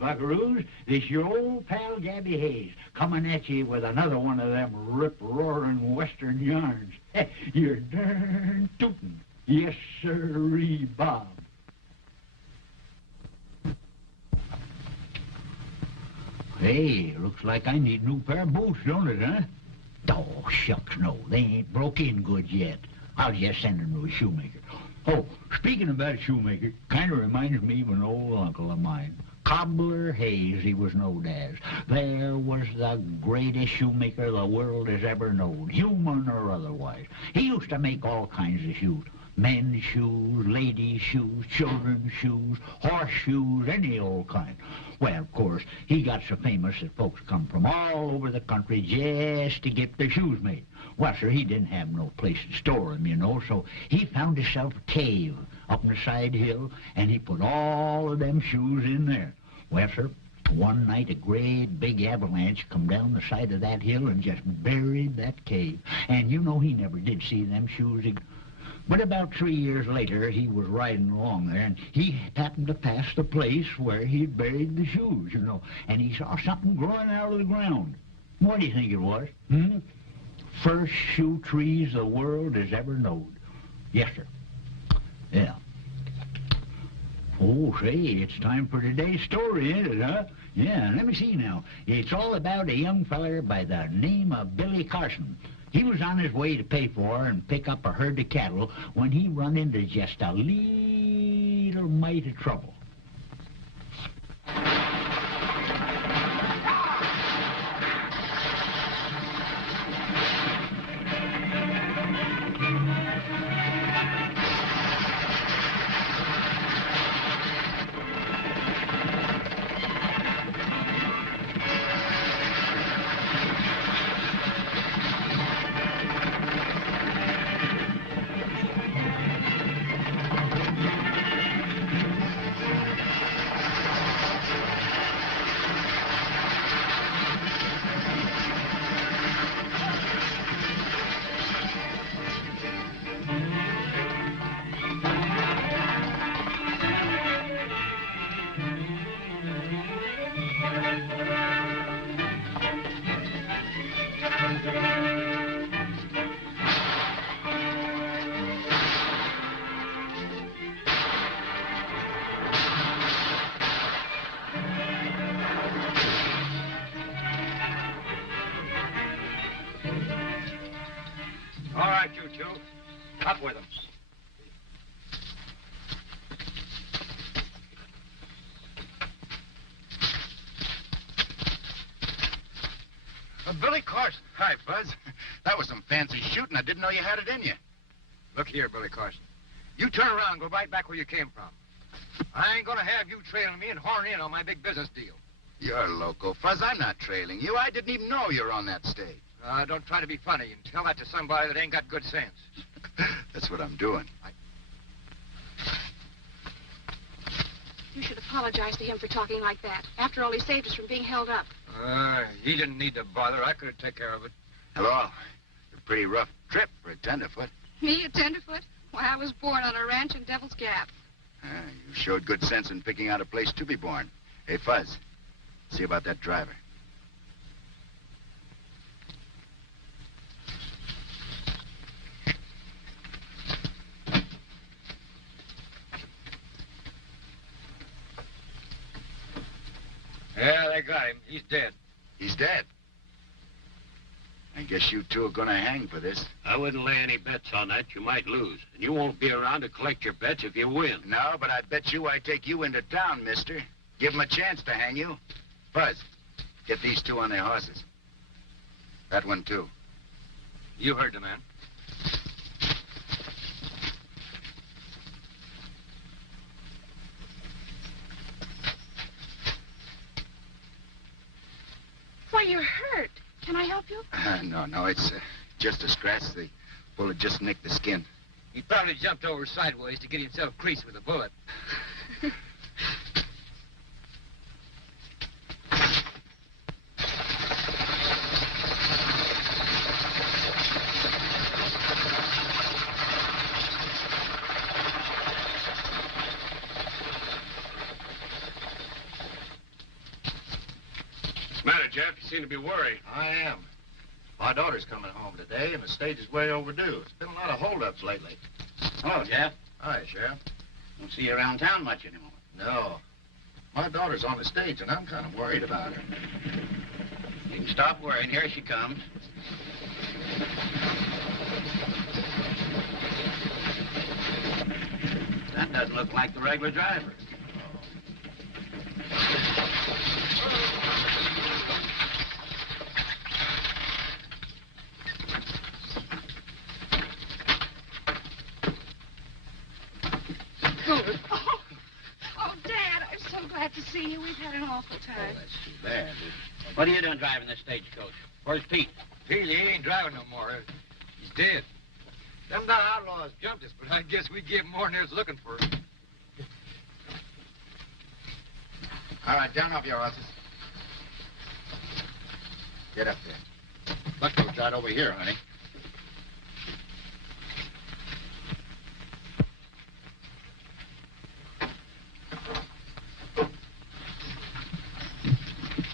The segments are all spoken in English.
buckaroos. This your old pal Gabby Hayes, coming at you with another one of them rip-roaring western yarns. You're darn tootin'. Yes, sirree, Bob. Hey, looks like I need a new pair of boots, don't it, huh? Oh, shucks, no. They ain't broke in good yet. I'll just send them to a shoemaker. Oh, speaking about a shoemaker, kind of reminds me of an old uncle of mine. Cobbler Hayes, he was known as. There was the greatest shoemaker the world has ever known, human or otherwise. He used to make all kinds of shoes. Men's shoes, ladies' shoes, children's shoes, horseshoes, any old kind. Well, of course, he got so famous that folks come from all over the country just to get their shoes made. Well, sir, he didn't have no place to store them, you know, so he found himself a cave up in the side hill, and he put all of them shoes in there. Well, sir, one night a great big avalanche come down the side of that hill and just buried that cave. And you know he never did see them shoes again. But about 3 years later, he was riding along there, and he happened to pass the place where he'd buried the shoes, you know, and he saw something growing out of the ground. What do you think it was? First shoe trees the world has ever known. Yes, sir. Yeah. Oh, say, it's time for today's story, ain't it, huh? Yeah, let me see now. It's all about a young feller by the name of Billy Carson. He was on his way to pay for and pick up a herd of cattle when he run into just a little mite of trouble. Up with him. Billy Carson. Hi, Buzz. That was some fancy shooting. I didn't know you had it in you. Look here, Billy Carson. You turn around and go right back where you came from. I ain't gonna have you trailing me and horn in on my big business deal. You're loco, Fuzz. I'm not trailing you. I didn't even know you were on that stage. Don't try to be funny and tell that to somebody that ain't got good sense. That's what I'm doing. You should apologize to him for talking like that. After all, he saved us from being held up. He didn't need to bother. I could have taken care of it. Hello. A pretty rough trip for a tenderfoot. Me, a tenderfoot? Why, I was born on a ranch in Devil's Gap. You showed good sense in picking out a place to be born. Hey, Fuzz, see about that driver. Yeah, they got him. He's dead. He's dead? I guess you two are gonna hang for this. I wouldn't lay any bets on that. You might lose. And you won't be around to collect your bets if you win. No, but I bet you I take you into town, mister. Give 'em a chance to hang you. Fuzz, get these two on their horses. That one, too. You heard the man. Why, you're hurt. Can I help you? No, it's just a scratch. The bullet just nicked the skin. He probably jumped over sideways to get himself creased with a bullet. What's the matter, Jeff? You seem to be worried. I am. My daughter's coming home today, and the stage is way overdue. There's been a lot of holdups lately. Hello, Jeff. Hi, Sheriff. Don't see you around town much anymore. No. My daughter's on the stage, and I'm kind of worried about her. You can stop worrying. Here she comes. That doesn't look like the regular driver. Oh, Dad, I'm so glad to see you. We've had an awful time. Oh, that's too bad. What are you doing driving this stagecoach? Where's Pete? Pete, he ain't driving no more. He's dead. Them down outlaws jumped us, but I guess we give more than there's looking for. All right, down off your horses. Get up there. Bucko's right over here, honey.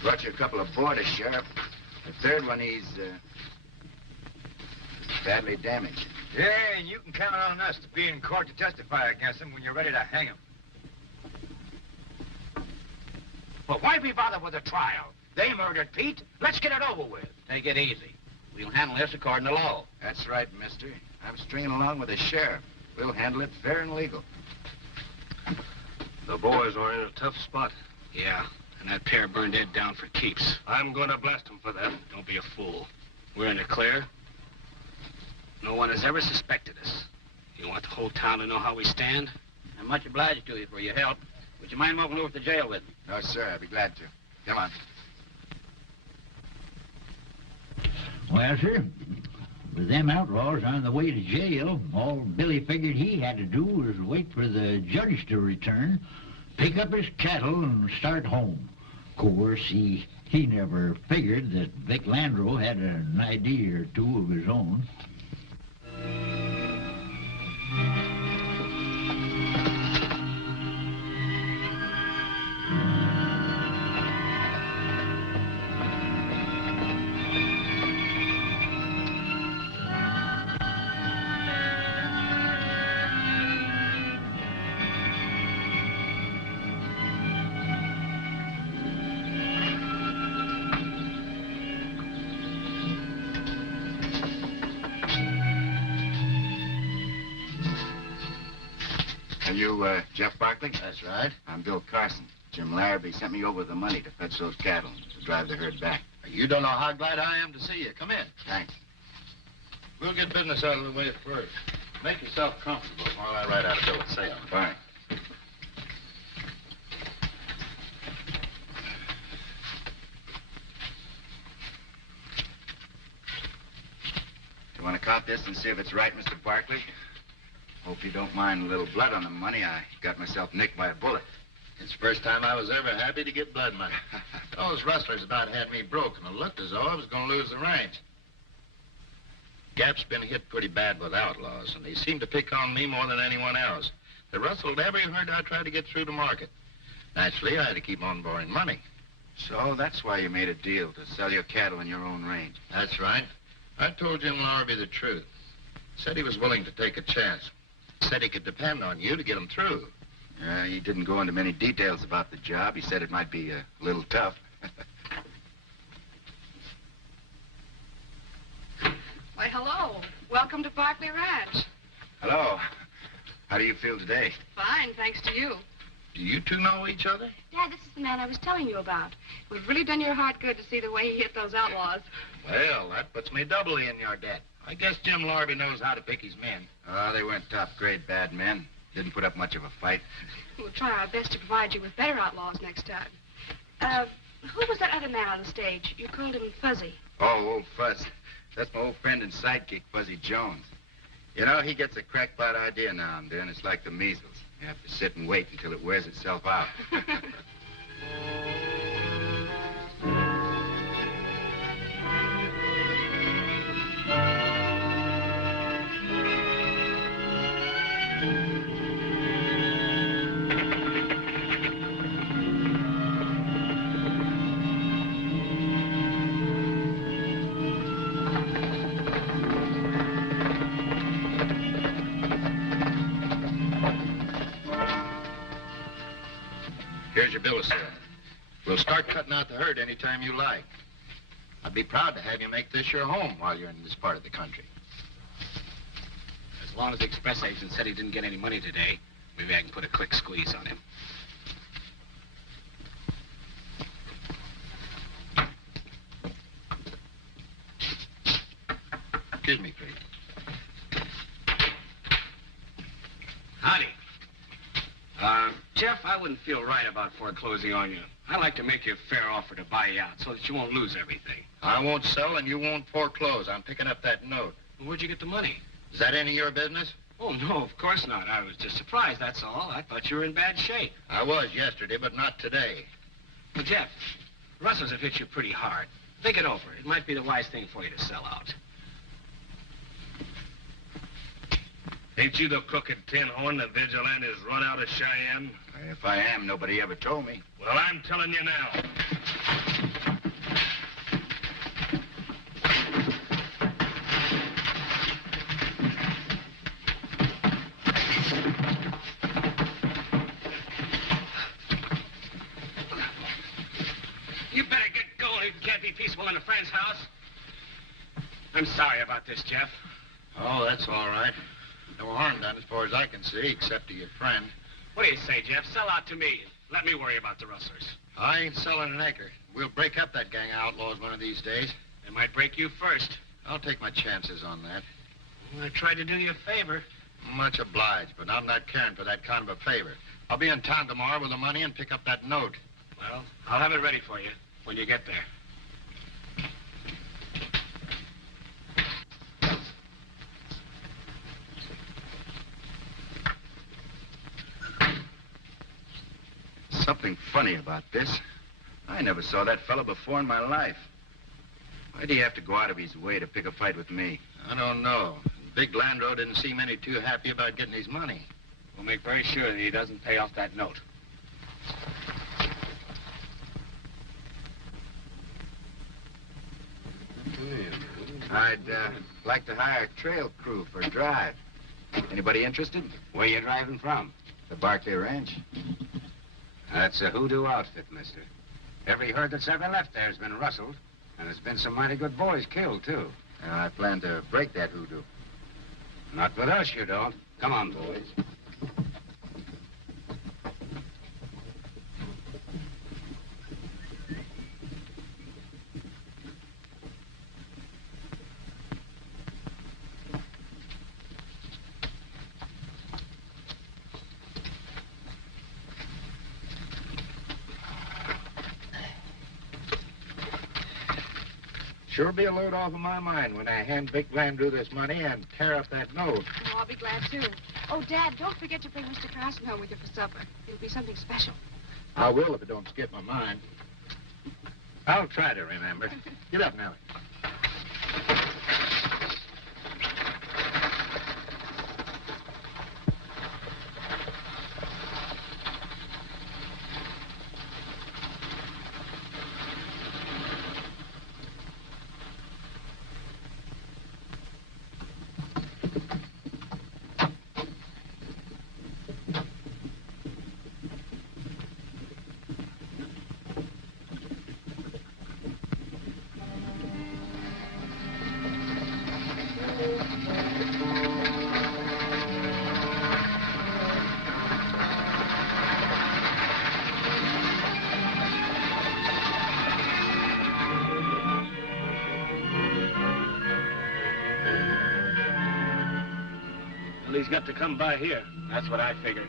Brought you a couple of boarders, Sheriff. The third one, he's badly damaged. Yeah, and you can count on us to be in court to testify against him when you're ready to hang him. Well, why be bothered with a trial? They murdered Pete. Let's get it over with. Take it easy. We'll handle this according to law. That's right, mister. I'm stringing along with the sheriff. We'll handle it fair and legal. The boys are in a tough spot. Yeah, and that pair burned Ed down for keeps. I'm going to blast them for that. Don't be a fool. We're in the clear. No one has ever suspected us. You want the whole town to know how we stand? I'm much obliged to you for your help. Would you mind walking over to the jail with me? No, sir. I'd be glad to. Come on. Well, sir, with them outlaws on the way to jail, all Billy figured he had to do was wait for the judge to return, pick up his cattle, and start home. Of course, he never figured that Vic Landreau had an idea or two of his own. Jeff Barkley? That's right. I'm Bill Carson. Jim Larrabee sent me over the money to fetch those cattle, to drive the herd back. You don't know how glad I am to see you. Come in. Thanks. We'll get business out of the way first. Make yourself comfortable while I write out a bill of sale. Fine. You want to count this and see if it's right, Mr. Barkley? Hope you don't mind a little blood on the money. I got myself nicked by a bullet. It's the first time I was ever happy to get blood money. Those rustlers about had me broke, and it looked as though I was going to lose the range. Gap's been hit pretty bad with outlaws, and they seem to pick on me more than anyone else. They rustled every herd I tried to get through to market. Naturally, I had to keep on borrowing money. So that's why you made a deal, to sell your cattle in your own range. That's right. I told Jim Larrabee the truth. Said he was willing to take a chance. Said he could depend on you to get him through. He didn't go into many details about the job. He said it might be a little tough. Why, hello. Welcome to Barkley Ranch. Hello. How do you feel today? Fine, thanks to you. Do you two know each other? Dad, this is the man I was telling you about. It would really done your heart good to see the way he hit those outlaws. Well, that puts me doubly in your debt. I guess Jim Larrabee knows how to pick his men. Oh, they weren't top-grade bad men. Didn't put up much of a fight. We'll try our best to provide you with better outlaws next time. Who was that other man on the stage? You called him Fuzzy. Oh, old Fuzz. That's my old friend and sidekick, Fuzzy Jones. You know, he gets a crackpot idea now and then. It's like the measles. You have to sit and wait until it wears itself out. bill of sale. We'll start cutting out the herd anytime you like. I'd be proud to have you make this your home while you're in this part of the country. As long as the express agent said he didn't get any money today, maybe I can put a quick squeeze on him. Excuse me, please. Howdy. Jeff, I wouldn't feel right about foreclosing on you. I'd like to make you a fair offer to buy you out so that you won't lose everything. I won't sell and you won't foreclose. I'm picking up that note. Well, where'd you get the money? Is that any of your business? Oh, no, of course not. I was just surprised, that's all. I thought you were in bad shape. I was yesterday, but not today. Well, Jeff, rustlers have hit you pretty hard. Think it over. It might be the wise thing for you to sell out. Ain't you the crook at Tin Horn the vigilantes run out of Cheyenne? If I am, nobody ever told me. Well, I'm telling you now. You better get going. You can't be peaceful in a friend's house. I'm sorry about this, Jeff. Oh, that's all right. No harm done as far as I can see, except to your friend. What do you say, Jeff? Sell out to me. Let me worry about the rustlers. I ain't selling an acre. We'll break up that gang of outlaws one of these days. They might break you first. I'll take my chances on that. Well, I tried to do you a favor. Much obliged, but I'm not caring for that kind of a favor. I'll be in town tomorrow with the money and pick up that note. Well, I'll have it ready for you when you get there. Something funny about this. I never saw that fellow before in my life. Why'd he have to go out of his way to pick a fight with me? I don't know. Big Landreau didn't seem any too happy about getting his money. We'll make very sure that he doesn't pay off that note. I'd like to hire a trail crew for a drive. Anybody interested? Where you driving from? The Barclay Ranch. That's a hoodoo outfit, mister. Every herd that's ever left there has been rustled, and there's been some mighty good boys killed, too. I plan to break that hoodoo. Not with us, you don't. Come on, boys. Sure be a load off of my mind when I hand Big Landreau this money and tear up that note. Oh, I'll be glad to. Oh, Dad, don't forget to bring Mr. Carson home with you for supper. It'll be something special. I will if it don't skip my mind. I'll try to remember. Get up, Nellie. He's got to come by here. That's what I figured.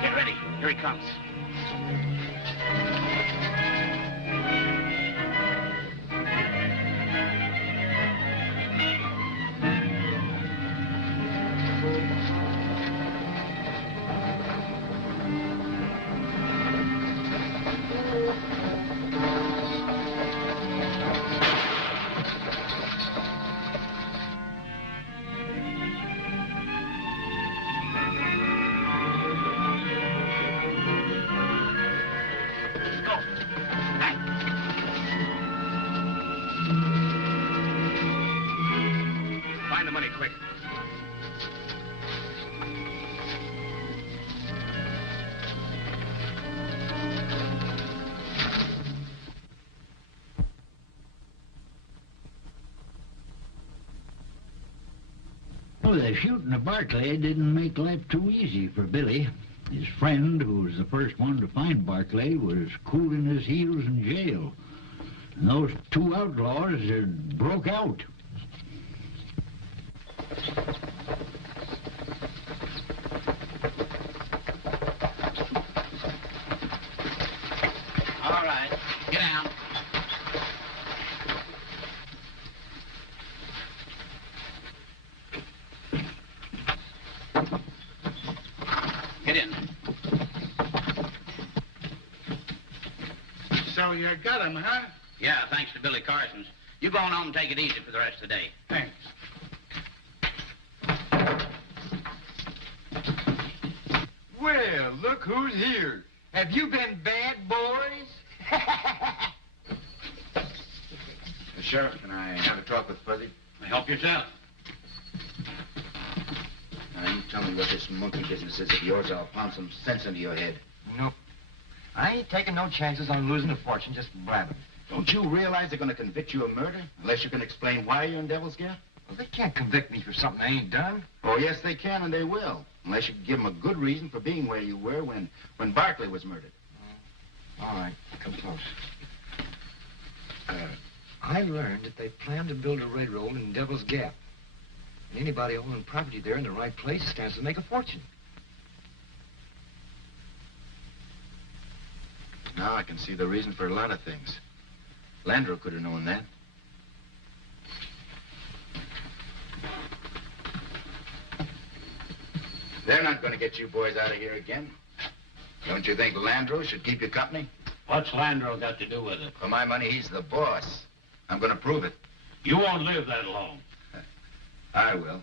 Get ready. Here he comes. Oh, the shooting of Barclay didn't make life too easy for Billy. His friend, who was the first one to find Barclay, was cooling his heels in jail. And those two outlaws had broke out. All right, get down. Get in. So you got him, huh? Yeah, thanks to Billy Carson's. You go on home and take it easy for the rest of the day. Thanks. Well, look who's here. Have you been bad boys? Sheriff, can I have a talk with Fuzzy? Help yourself. Now, you tell me what this monkey business is of yours. I'll pound some sense into your head. Nope. I ain't taking no chances on losing a fortune just blabbing. Don't you realize they're going to convict you of murder unless you can explain why you're in Devil's Gap? Well, they can't convict me for something I ain't done. Oh, yes, they can, and they will. Unless you can give them a good reason for being where you were when Barclay was murdered. All right, come close. I learned that they plan to build a railroad in Devil's Gap. And anybody owning property there in the right place stands to make a fortune. Now I can see the reason for a lot of things. Landreau could have known that. They're not going to get you boys out of here again. Don't you think Landreau should keep you company? What's Landreau got to do with it? For my money, he's the boss. I'm going to prove it. You won't live that long. I will.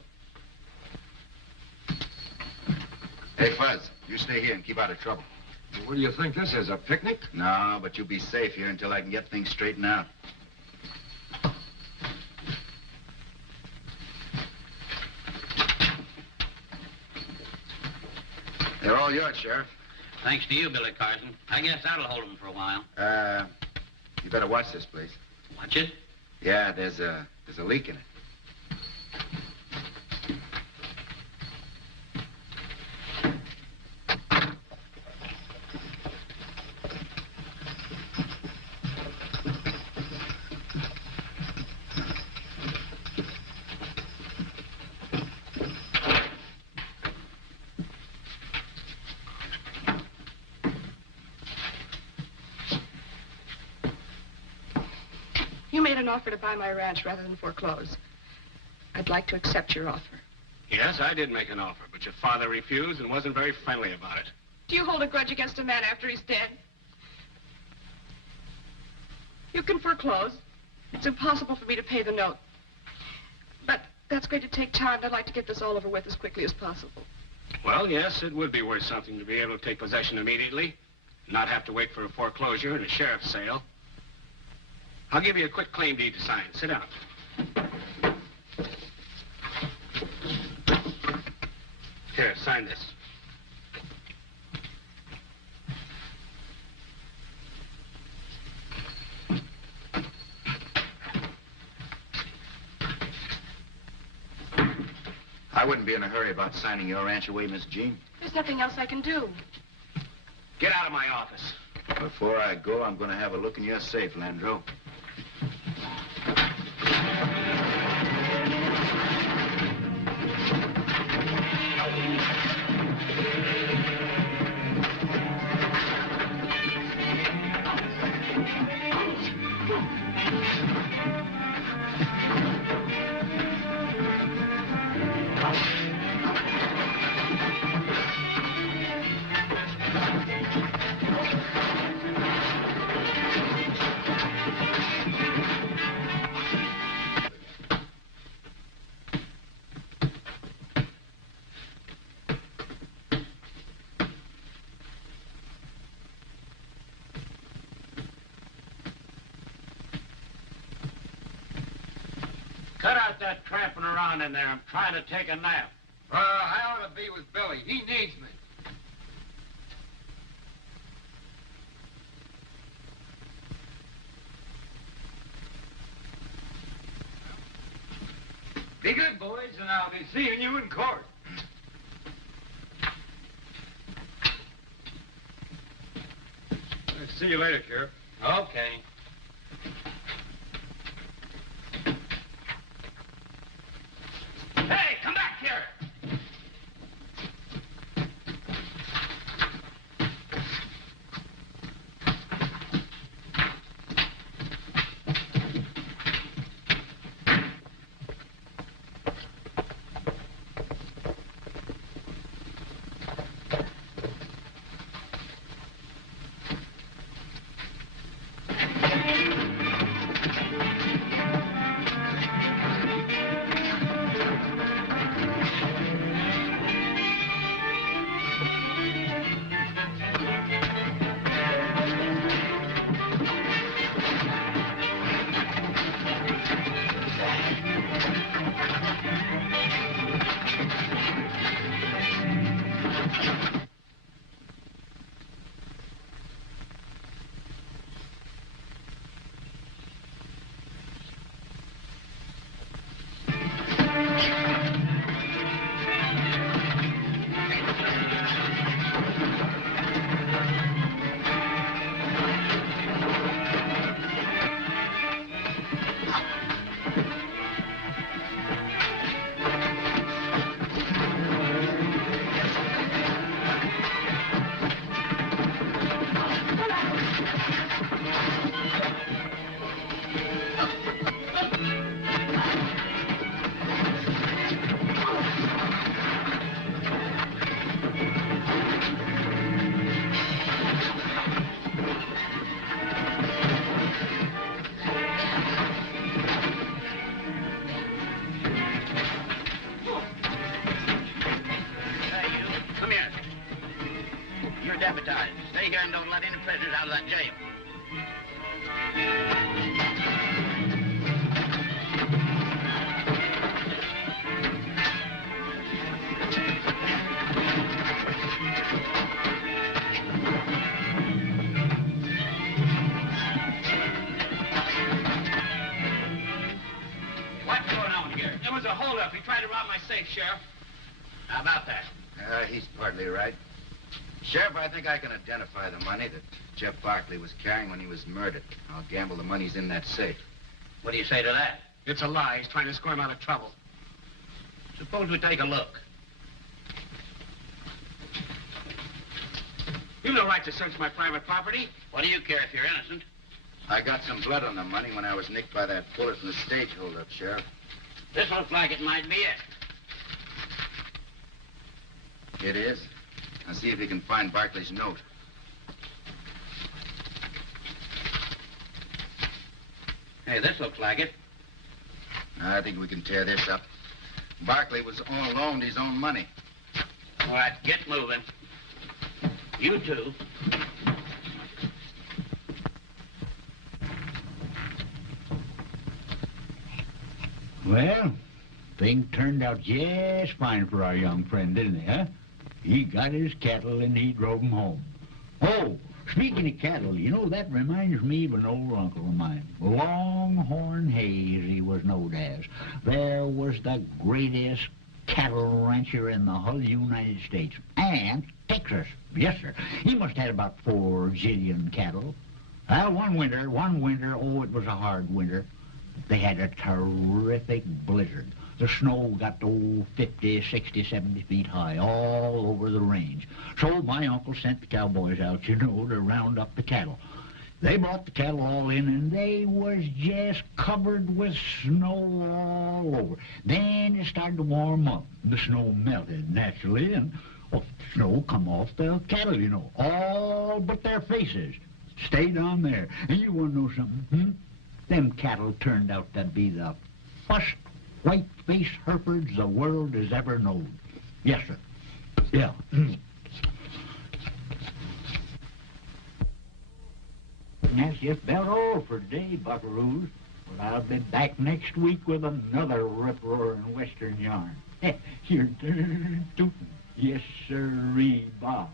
Hey, Fuzz, you stay here and keep out of trouble. What do you think this is, a picnic? No, but you'll be safe here until I can get things straightened out. They're all yours, Sheriff. Thanks to you, Billy Carson. I guess that'll hold them for a while. You better watch this place. Watch it? Yeah, there's a leak in it. You made an offer to buy my ranch rather than foreclose. I'd like to accept your offer. Yes, I did make an offer, but your father refused and wasn't very friendly about it. Do you hold a grudge against a man after he's dead? You can foreclose. It's impossible for me to pay the note. But that's going to take time. I'd like to get this all over with as quickly as possible. Well, yes, it would be worth something to be able to take possession immediately, not have to wait for a foreclosure and a sheriff's sale. I'll give you a quick claim deed to sign. Sit down. Here, sign this. I wouldn't be in a hurry about signing your ranch away, Miss Jean. There's nothing else I can do. Get out of my office. Before I go, I'm going to have a look in your safe, Landreau. Cut out that tramping around in there. I'm trying to take a nap. I ought to be with Billy. He needs me. Be good, boys. and I'll be seeing you in court. See you later, Sheriff. Okay. Hey, come back here! Deputized. Stay here and don't let any prisoners out of that jail. What's going on here? There was a holdup. He tried to rob my safe, Sheriff. How about that? He's partly right. Sheriff, I think I can identify the money that Jeff Barkley was carrying when he was murdered. I'll gamble the money's in that safe. What do you say to that? It's a lie. He's trying to squirm out of trouble. Suppose we take a look. You've no right to search my private property. What do you care if you're innocent? I got some blood on the money when I was nicked by that bullet in the stage holdup, Sheriff. This looks like it might be it. It is. I'll see if you can find Barkley's note. Hey, this looks like it. I think we can tear this up. Barkley was all loaned his own money. All right, get moving. You too. Well, things turned out just fine for our young friend, didn't they, huh? He got his cattle and he drove them home. Oh, speaking of cattle, you know, that reminds me of an old uncle of mine. Longhorn Hayes, he was known as. There was the greatest cattle rancher in the whole United States. And Texas. Yes, sir. He must have had about 4 zillion cattle. Well, one winter, oh, it was a hard winter. They had a terrific blizzard. The snow got to 50, 60, 70 feet high all over the range. So my uncle sent the cowboys out, you know, to round up the cattle. They brought the cattle all in, and they was just covered with snow all over. Then it started to warm up. The snow melted, naturally, and well, snow come off the cattle, you know, all but their faces. Stayed on there. And you want to know something, Them cattle turned out to be the first white-faced Herefords the world has ever known. Yes, sir. Yeah. And that's just about all for today, buckaroos. Well, I'll be back next week with another rip-roaring Western yarn. Your turn tootin'. Yes, sirree, Bob.